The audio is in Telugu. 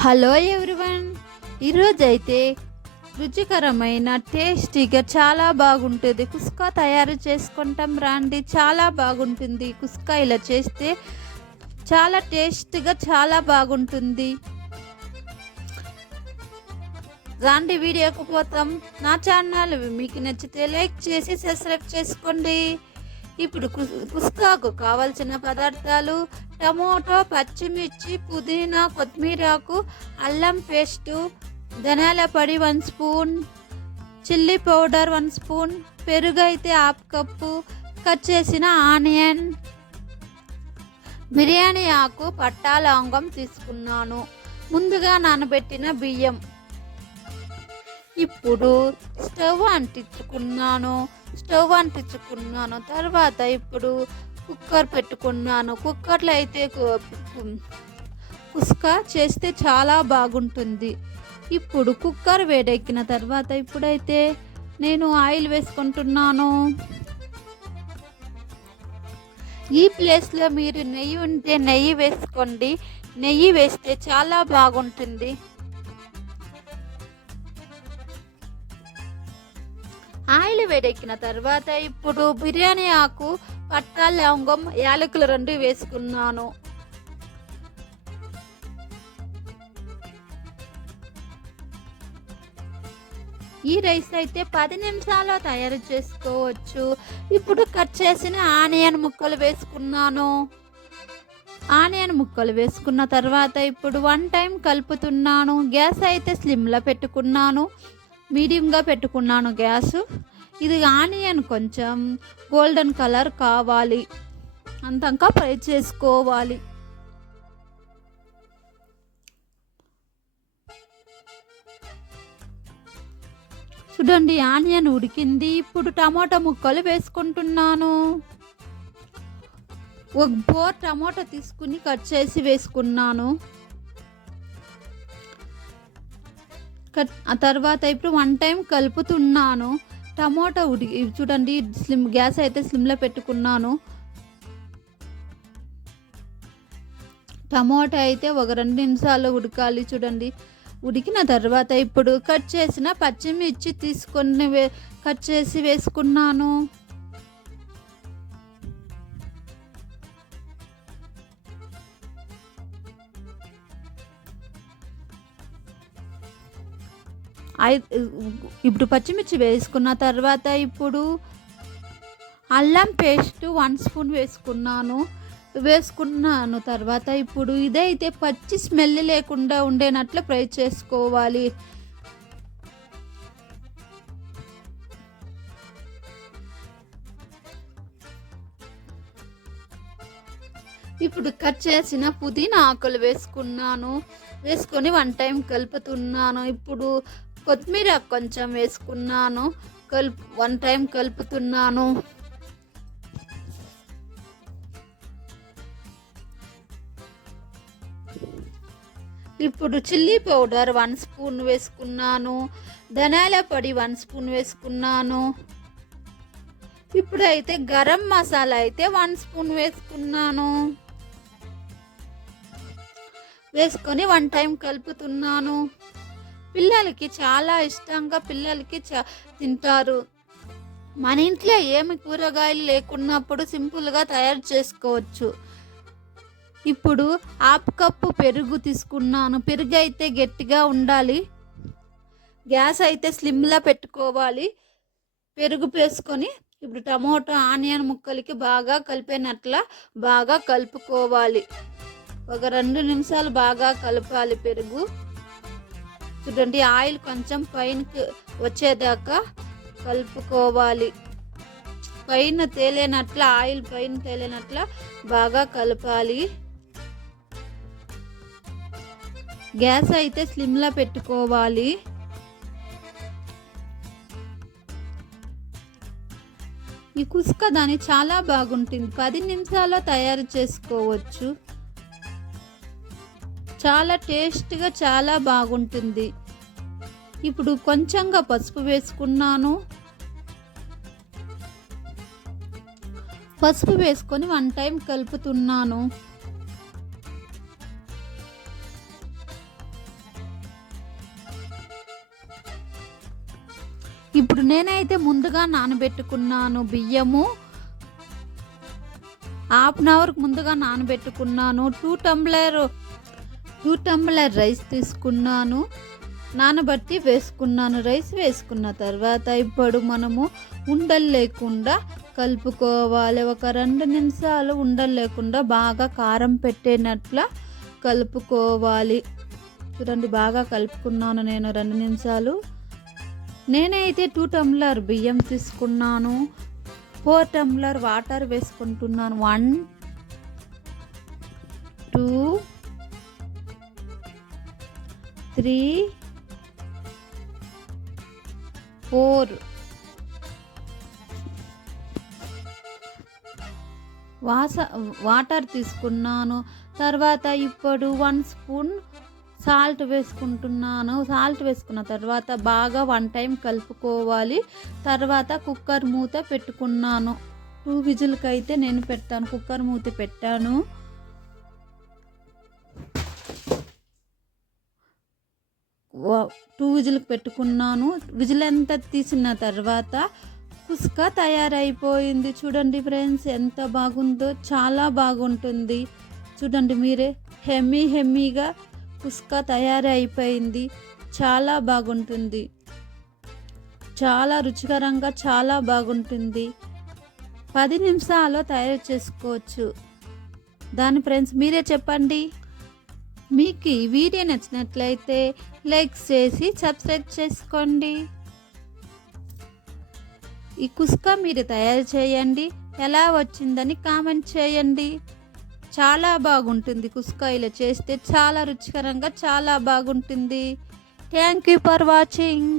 హలో ఎవ్రీవన్ ఈరోజైతే రుచికరమైన టేస్టీగా చాలా బాగుంటుంది. కుస్కా తయారు చేసుకుంటాం రాండి. చాలా బాగుంటుంది. కుస్కా ఇలా చేస్తే చాలా టేస్ట్గా చాలా బాగుంటుంది. రాండి వీడియోకి పోతాం. నా ఛానల్ మీకు నచ్చితే లైక్ చేసి సబ్స్క్రైబ్ చేసుకోండి. ఇప్పుడు కుస్- కుస్కాకు కావాల్సిన పదార్థాలు టమోటో పచ్చిమిర్చి పుదీనా కొత్తిమీరాకు అల్లం పేస్టు ధనియాల పొడి one spoon chilli powder one spoon పెరుగు అయితే హాఫ్ కప్పు కట్ చేసిన ఆనియన్. బిర్యానీ ఆకు పట్టా లవంగం తీసుకున్నాను. ముందుగా నానబెట్టిన బియ్యం. ఇప్పుడు స్టవ్ అంటించుకున్నాను స్టవ్ అంటించుకున్నాను తర్వాత ఇప్పుడు కుక్కర్ పెట్టుకున్నాను. కుక్కర్లో అయితే కు- చేస్తే చాలా బాగుంటుంది. ఇప్పుడు కుక్కర్ వేడెక్కిన తర్వాత ఇప్పుడైతే నేను ఆయిల్ వేసుకుంటున్నాను. ఈ ప్లేస్లో మీరు నెయ్యి ఉంటే నెయ్యి వేసుకోండి. నెయ్యి వేస్తే చాలా బాగుంటుంది. ఆయిల్ వేడెక్కిన తర్వాత ఇప్పుడు బిర్యానీ ఆకు పట్టా లవంగం యాలకులు రెండు వేసుకున్నాను. ఈ రైస్ అయితే పది నిమిషాల్లో తయారు చేసుకోవచ్చు. ఇప్పుడు కట్ చేసిన ఆనియన్ ముక్కలు వేసుకున్నాను. ఆనియన్ ముక్కలు వేసుకున్న తర్వాత ఇప్పుడు వన్ టైం కలుపుతున్నాను. గ్యాస్ అయితే స్లిమ్లో పెట్టుకున్నాను. మీడియంగా పెట్టుకున్నాను గ్యాస్. ఇది ఆనియన్ కొంచెం గోల్డెన్ కలర్ కావాలి. అంతంకా ఫ్రై చేసుకోవాలి. చూడండి ఆనియన్ ఉడికింది. ఇప్పుడు టమాటా ముక్కలు వేసుకుంటున్నాను. ఒక బోర్ టమాటా తీసుకుని కట్ చేసి వేసుకున్నాను. ఆ తర్వాత ఇప్పుడు వన్ టైం కలుపుతున్నాను. టమోటా ఉడికి చూడండి స్లిమ్ గ్యాస్ అయితే స్లిమ్లో పెట్టుకున్నాను. టమోటా అయితే ఒక రెండు నిమిషాలు ఉడకాలి చూడండి. ఉడికిన తర్వాత ఇప్పుడు కట్ చేసిన పచ్చిమిర్చి తీసుకొని వే కట్ చేసి వేసుకున్నాను. ఇప్పుడు పచ్చిమిర్చి వేసుకున్న తర్వాత ఇప్పుడు అల్లం పేస్ట్ వన్ స్పూన్ వేసుకున్నాను. వేసుకున్నాను తర్వాత ఇప్పుడు ఇదైతే పచ్చి స్మెల్ లేకుండా ఉండేనట్లు ఫ్రై చేసుకోవాలి. ఇప్పుడు కట్ చేసిన పుదీనా ఆకులు వేసుకున్నాను. వేసుకొని వన్ టైం కలుపుతున్నాను. ఇప్పుడు కొత్తిమీర కొంచెం వేసుకున్నాను. కలుపు వన్ టైం కలుపుతున్నాను. ఇప్పుడు చిల్లీ పౌడర్ వన్ స్పూన్ వేసుకున్నాను. ధనియాల పొడి వన్ స్పూన్ వేసుకున్నాను. ఇప్పుడైతే గరం మసాలా అయితే వన్ స్పూన్ వేసుకున్నాను. వేసుకొని వన్ టైం కలుపుతున్నాను. పిల్లలకి చాలా ఇష్టంగా పిల్లలకి చా తింటారు. మన ఇంట్లో ఏమి కూరగాయలు లేకున్నప్పుడు సింపుల్గా తయారు చేసుకోవచ్చు. ఇప్పుడు హాఫ్ కప్పు పెరుగు తీసుకున్నాను. పెరుగు అయితే గట్టిగా ఉండాలి. గ్యాస్ అయితే స్లిమ్లో పెట్టుకోవాలి. పెరుగు వేసుకొని ఇప్పుడు టమోటా ఆనియన్ ముక్కలకి బాగా కలిపినట్ల బాగా కలుపుకోవాలి. ఒక రెండు నిమిషాలు బాగా కలపాలి పెరుగు. చూడండి ఆయిల్ కొంచెం పైనకి వచ్చేదాకా కలుపుకోవాలి. పైన తేలేనట్ల ఆయిల్ పైన తేలేనట్ల బాగా కలపాలి. గ్యాస్ అయితే స్లిమ్లో పెట్టుకోవాలి. ఈ కుస్క దాని చాలా బాగుంటుంది. పది నిమిషాల్లో తయారు చేసుకోవచ్చు. చాలా టేస్ట్గా చాలా బాగుంటుంది. ఇప్పుడు కొంచెంగా పసుపు వేసుకున్నాను. పసుపు వేసుకొని వన్ టైం కలుపుతున్నాను. ఇప్పుడు నేనైతే ముందుగా నానబెట్టుకున్నాను బియ్యము. హాఫ్ అన్ అవర్కి ముందుగా నానబెట్టుకున్నాను. Two tumbler two tumbler rice తీసుకున్నాను. నానబట్టి వేసుకున్నాను. రైస్ వేసుకున్న తర్వాత ఇప్పుడు మనము ఉండలు లేకుండా కలుపుకోవాలి. ఒక రెండు నిమిషాలు ఉండలు లేకుండా బాగా కారం పెట్టేనట్ల కలుపుకోవాలి. చూడండి బాగా కలుపుకున్నాను నేను రెండు నిమిషాలు. నేనైతే టూ టంబ్లర్ బియ్యం తీసుకున్నాను. ఫోర్ టంబ్లర్ వాటర్ వేసుకుంటున్నాను. One two three four. వాస వాటర్ తీసుకున్నాను. తర్వాత ఇప్పుడు వన్ స్పూన్ సాల్ట్ వేసుకుంటున్నాను. సాల్ట్ వేసుకున్న తర్వాత బాగా వన్ టైం కలుపుకోవాలి. తర్వాత కుక్కర్ మూత పెట్టుకున్నాను. టూ విజిల్కి అయితే నేను పెట్టాను కుక్కర్ మూత పెట్టాను. టూ విజిల్కి పెట్టుకున్నాను. విజిల్ ఎంత తీసిన తర్వాత కుస్క తయారైపోయింది. చూడండి ఫ్రెండ్స్ ఎంత బాగుందో చాలా బాగుంటుంది. చూడండి మీరే హెమ్మీ హెమ్మీగా కుస్క తయారైపోయింది. చాలా బాగుంటుంది. చాలా రుచికరంగా చాలా బాగుంటుంది. పది నిమిషాల్లో తయారు చేసుకోవచ్చు. దాని ఫ్రెండ్స్ మీరే చెప్పండి. మీకు ఈ వీడియో నచ్చినట్లయితే లైక్ చేసి సబ్స్క్రైబ్ చేసుకోండి. ఈ కుస్కా మీరు తయారు చేయండి. ఎలా వచ్చిందని కామెంట్ చేయండి. చాలా బాగుంటుంది కుస్కా ఇలా చేస్తే. చాలా రుచికరంగా చాలా బాగుంటుంది. Thank you for watching